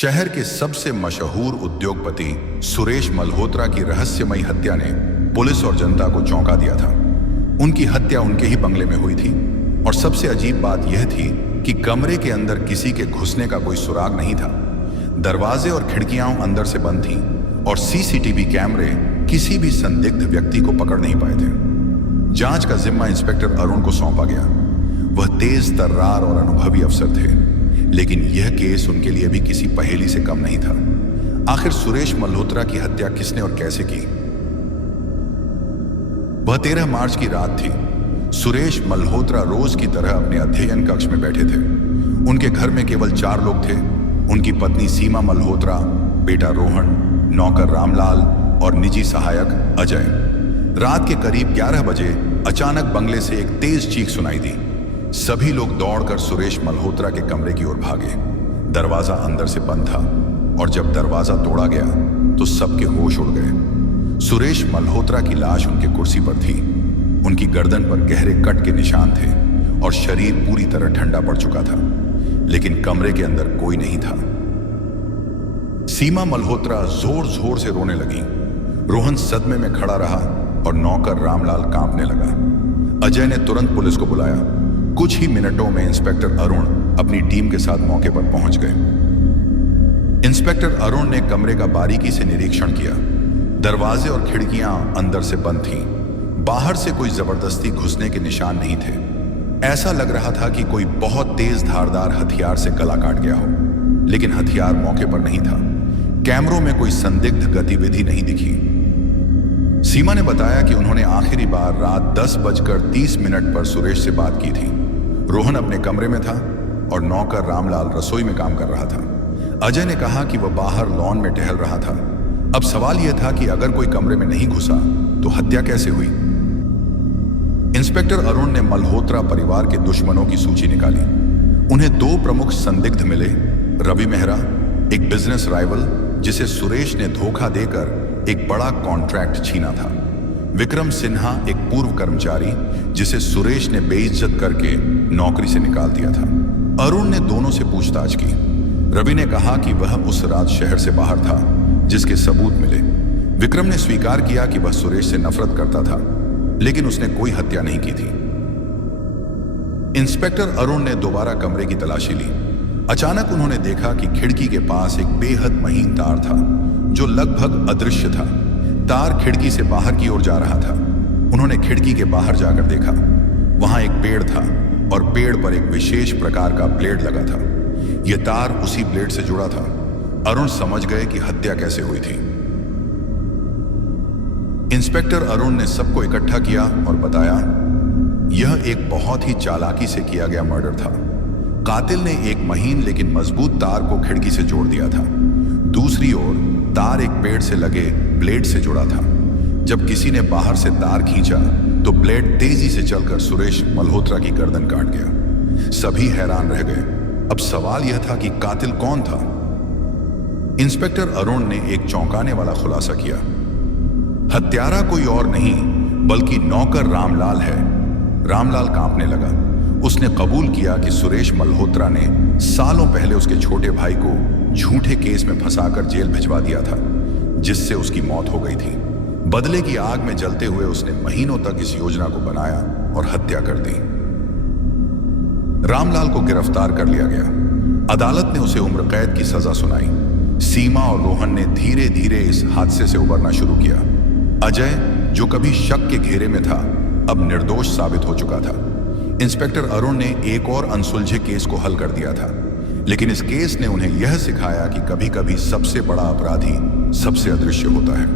शहर के सबसे मशहूर उद्योगपति सुरेश मल्होत्रा की रहस्यमयी हत्या ने पुलिस और जनता को चौंका दिया था। उनकी हत्या उनके ही बंगले में हुई थी और सबसे अजीब बात यह थी कि कमरे के अंदर किसी के घुसने का कोई सुराग नहीं था। दरवाजे और खिड़कियां अंदर से बंद थीं और सीसीटीवी कैमरे किसी भी संदिग्ध व्यक्ति को पकड़ नहीं पाए थे। जांच का जिम्मा इंस्पेक्टर अरुण को सौंपा गया। वह तेज तर्रार और अनुभवी अफसर थे, लेकिन यह केस उनके लिए भी किसी पहेली से कम नहीं था। आखिर सुरेश मल्होत्रा की हत्या किसने और कैसे की? वह 13 मार्च की रात थी। सुरेश मल्होत्रा रोज की तरह अपने अध्ययन कक्ष में बैठे थे। उनके घर में केवल 4 लोग थे। उनकी पत्नी सीमा मल्होत्रा, बेटा रोहन, नौकर रामलाल और निजी सहायक अजय। रात के करीब 11 बजे अचानक बंगले से एक तेज चीख सुनाई दी। सभी लोग दौड़कर सुरेश मल्होत्रा के कमरे की ओर भागे। दरवाजा अंदर से बंद था और जब दरवाजा तोड़ा गया तो सबके होश उड़ गए। सुरेश मल्होत्रा की लाश उनके कुर्सी पर थी। उनकी गर्दन पर गहरे कट के निशान थे और शरीर पूरी तरह ठंडा पड़ चुका था, लेकिन कमरे के अंदर कोई नहीं था। सीमा मल्होत्रा जोर जोर से रोने लगी। रोहन सदमे में खड़ा रहा और नौकर रामलाल कांपने लगा। अजय ने तुरंत पुलिस को बुलाया। कुछ ही मिनटों में इंस्पेक्टर अरुण अपनी टीम के साथ मौके पर पहुंच गए। इंस्पेक्टर अरुण ने कमरे का बारीकी से निरीक्षण किया। दरवाजे और खिड़कियां अंदर से बंद थीं। बाहर से कोई जबरदस्ती घुसने के निशान नहीं थे। ऐसा लग रहा था कि कोई बहुत तेज धारदार हथियार से गला काट गया हो, लेकिन हथियार मौके पर नहीं था। कैमरों में कोई संदिग्ध गतिविधि नहीं दिखी। सीमा ने बताया कि उन्होंने आखिरी बार रात 10:30 पर सुरेश से बात की थी। रोहन अपने कमरे में था और नौकर रामलाल रसोई में काम कर रहा था। अजय ने कहा कि वह बाहर लॉन में टहल रहा था। अब सवाल यह था कि अगर कोई कमरे में नहीं घुसा तो हत्या कैसे हुई? इंस्पेक्टर अरुण ने मल्होत्रा परिवार के दुश्मनों की सूची निकाली। उन्हें 2 प्रमुख संदिग्ध मिले। रवि मेहरा, एक बिजनेस राइवल जिसे सुरेश ने धोखा देकर एक बड़ा कॉन्ट्रैक्ट छीना था। विक्रम सिन्हा, एक पूर्व कर्मचारी जिसे सुरेश ने बेइज्जत करके नौकरी से निकाल दिया था। अरुण ने दोनों से पूछताछ की। रवि ने कहा कि वह उस रात शहर से बाहर था, जिसके सबूत मिले। विक्रम ने स्वीकार किया कि वह सुरेश से नफरत करता था, लेकिन उसने कोई हत्या नहीं की थी। इंस्पेक्टर अरुण ने दोबारा कमरे की तलाशी ली। अचानक उन्होंने देखा कि खिड़की के पास एक बेहद महीन तार था, जो लगभग अदृश्य था। तार खिड़की से बाहर की ओर जा रहा था। उन्होंने खिड़की के बाहर जाकर देखा। वहां एक पेड़ था और पेड़ पर एक विशेष प्रकार का ब्लेड लगा था। यह तार उसी ब्लेड से जुड़ा था। अरुण समझ गए कि हत्या कैसे हुई थी। इंस्पेक्टर अरुण ने सबको इकट्ठा किया और बताया, यह एक बहुत ही चालाकी से किया गया मर्डर था। कातिल ने एक महीन लेकिन मजबूत तार को खिड़की से जोड़ दिया था। दूसरी ओर तार एक पेड़ से लगे ब्लेड से जुड़ा था। जब किसी ने बाहर से तार खींचा तो ब्लेड तेजी से चलकर सुरेश मल्होत्रा की गर्दन काट गया। सभी हैरान रह गए। अब सवाल यह था कि कातिल कौन था? इंस्पेक्टर अरुण ने एक चौंकाने वाला खुलासा किया। हत्यारा कोई और नहीं बल्कि नौकर रामलाल है। रामलाल कांपने लगा। उसने कबूल किया कि सुरेश मल्होत्रा ने सालों पहले उसके छोटे भाई को झूठे केस में फंसाकर जेल भिजवा दिया था, जिससे उसकी मौत हो गई थी। बदले की आग में जलते हुए उसने महीनों तक इस योजना को बनाया और हत्या कर दी। रामलाल को गिरफ्तार कर लिया गया। अदालत ने उसे उम्र कैद की सजा सुनाई। सीमा और रोहन ने धीरे धीरे इस हादसे से उबरना शुरू किया। अजय, जो कभी शक के घेरे में था, अब निर्दोष साबित हो चुका था। इंस्पेक्टर अरुण ने एक और अनसुलझे केस को हल कर दिया था, लेकिन इस केस ने उन्हें यह सिखाया कि कभी कभी सबसे बड़ा अपराधी सबसे अदृश्य होता है।